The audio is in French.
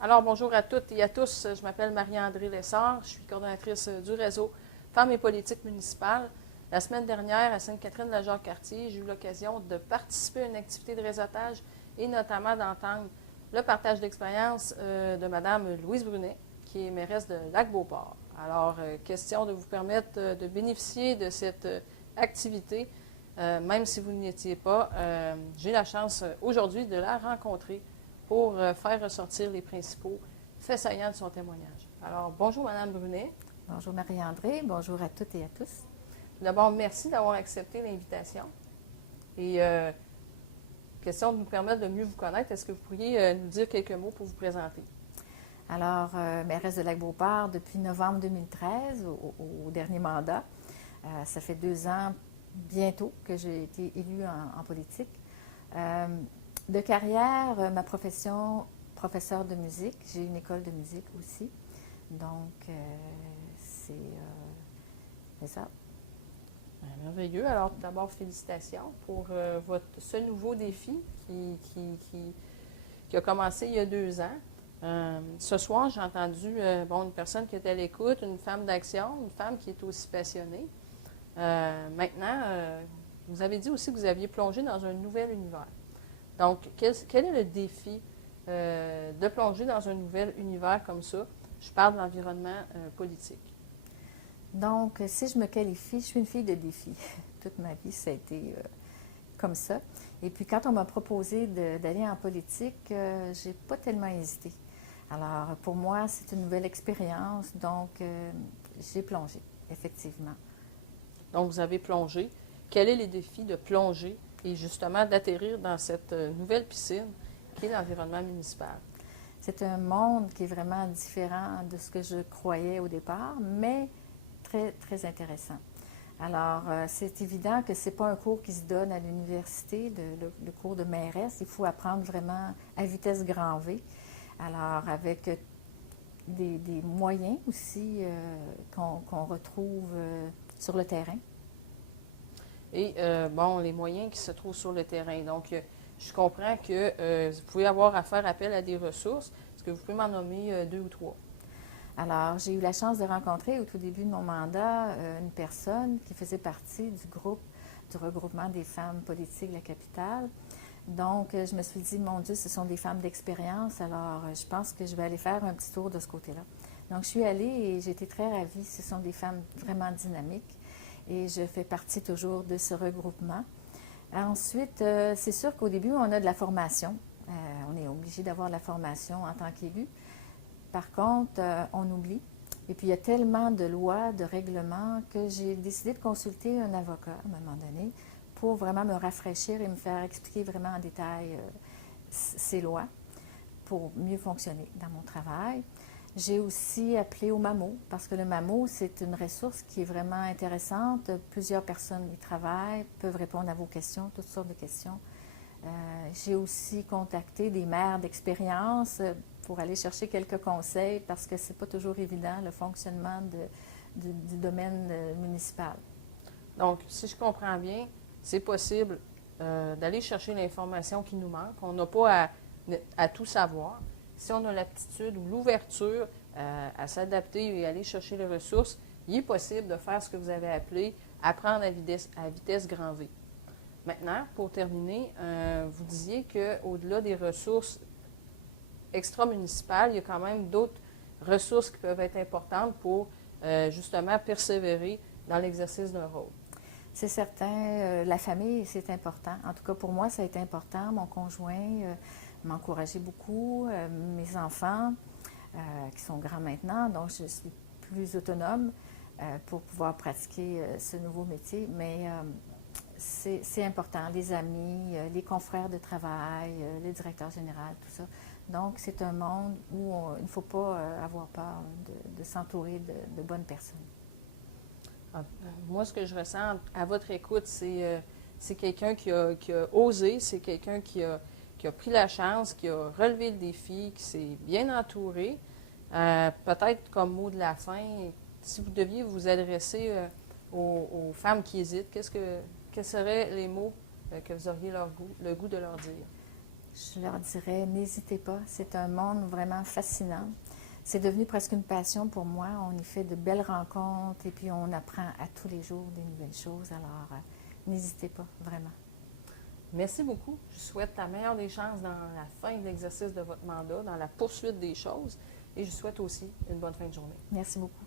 Alors, bonjour à toutes et à tous. Je m'appelle Marie-André Lessard. Je suis coordonnatrice du réseau Femmes et politique municipale. La semaine dernière, à Sainte-Catherine-de-la-Jacques-Cartier, j'ai eu l'occasion de participer à une activité de réseautage et notamment d'entendre le partage d'expérience de Mme Louise Brunet, qui est mairesse de Lac-Beauport. Alors, question de vous permettre de bénéficier de cette activité, même si vous n'y étiez pas. J'ai la chance aujourd'hui de la rencontrer pour faire ressortir les principaux faits saillants de son témoignage. Alors, bonjour Mme Brunet. Bonjour Marie-André, bonjour à toutes et à tous. D'abord, merci d'avoir accepté l'invitation. Et question de nous permettre de mieux vous connaître, est-ce que vous pourriez nous dire quelques mots pour vous présenter? Alors, mairesse de Lac-Beauport depuis novembre 2013, au dernier mandat. Ça fait 2 ans bientôt que j'ai été élue en politique. De carrière, ma profession, professeur de musique. J'ai une école de musique aussi. Donc, c'est ça. Merveilleux. Alors, d'abord, félicitations pour ce nouveau défi qui a commencé il y a 2 ans. Ce soir, j'ai entendu une personne qui était à l'écoute, une femme d'action, une femme qui est aussi passionnée. Maintenant, vous avez dit aussi que vous aviez plongé dans un nouvel univers. Donc, quel est le défi de plonger dans un nouvel univers comme ça? Je parle de l'environnement politique. Donc, si je me qualifie, je suis une fille de défi. Toute ma vie, ça a été comme ça. Et puis, quand on m'a proposé d'aller en politique, j'ai pas tellement hésité. Alors, pour moi, c'est une nouvelle expérience, donc j'ai plongé, effectivement. Donc, vous avez plongé. Quels sont les défis de plonger et justement d'atterrir dans cette nouvelle piscine qui est l'environnement municipal? C'est un monde qui est vraiment différent de ce que je croyais au départ, mais très, très intéressant. Alors, c'est évident que ce n'est pas un cours qui se donne à l'université, le cours de mairesse. Il faut apprendre vraiment à vitesse grand V. Alors, avec des moyens aussi qu'on retrouve sur le terrain. Et les moyens qui se trouvent sur le terrain. Donc, je comprends que vous pouvez avoir à faire appel à des ressources. Est-ce que vous pouvez m'en nommer 2 ou 3? Alors, j'ai eu la chance de rencontrer au tout début de mon mandat une personne qui faisait partie du regroupement des femmes politiques de la capitale. Donc, je me suis dit, mon Dieu, ce sont des femmes d'expérience, alors je pense que je vais aller faire un petit tour de ce côté-là. Donc, je suis allée et j'ai été très ravie. Ce sont des femmes vraiment dynamiques et je fais partie toujours de ce regroupement. Ensuite, c'est sûr qu'au début, on a de la formation. On est obligé d'avoir de la formation en tant qu'élu. Par contre, on oublie. Et puis, il y a tellement de lois, de règlements que j'ai décidé de consulter un avocat à un moment donné pour vraiment me rafraîchir et me faire expliquer vraiment en détail ces lois pour mieux fonctionner dans mon travail. J'ai aussi appelé au MAMO parce que le MAMO, c'est une ressource qui est vraiment intéressante. Plusieurs personnes y travaillent, peuvent répondre à vos questions, toutes sortes de questions. J'ai aussi contacté des maires d'expérience pour aller chercher quelques conseils parce que ce n'est pas toujours évident le fonctionnement du domaine municipal. Donc, si je comprends bien, c'est possible d'aller chercher l'information qui nous manque. On n'a pas à tout savoir. Si on a l'aptitude ou l'ouverture à s'adapter et aller chercher les ressources, il est possible de faire ce que vous avez appelé apprendre à vitesse grand V. Maintenant, pour terminer, vous disiez qu'au-delà des ressources extra-municipales, il y a quand même d'autres ressources qui peuvent être importantes pour justement persévérer dans l'exercice d'un rôle. C'est certain, la famille, c'est important. En tout cas, pour moi, ça a été important. Mon conjoint m'a encouragé beaucoup. Mes enfants, qui sont grands maintenant, donc je suis plus autonome pour pouvoir pratiquer ce nouveau métier. Mais c'est important, les amis, les confrères de travail, le directeur général, tout ça. Donc, c'est un monde où il ne faut pas avoir peur de s'entourer de bonnes personnes. Moi, ce que je ressens à votre écoute, c'est quelqu'un qui a osé, c'est quelqu'un qui a pris la chance, qui a relevé le défi, qui s'est bien entouré. Peut-être comme mot de la fin, si vous deviez vous adresser aux femmes qui hésitent, quels seraient les mots que vous auriez le goût de leur dire? Je leur dirais, n'hésitez pas, c'est un monde vraiment fascinant. C'est devenu presque une passion pour moi. On y fait de belles rencontres et puis on apprend à tous les jours des nouvelles choses. Alors, n'hésitez pas, vraiment. Merci beaucoup. Je souhaite la meilleure des chances dans la fin de l'exercice de votre mandat, dans la poursuite des choses. Et je souhaite aussi une bonne fin de journée. Merci beaucoup.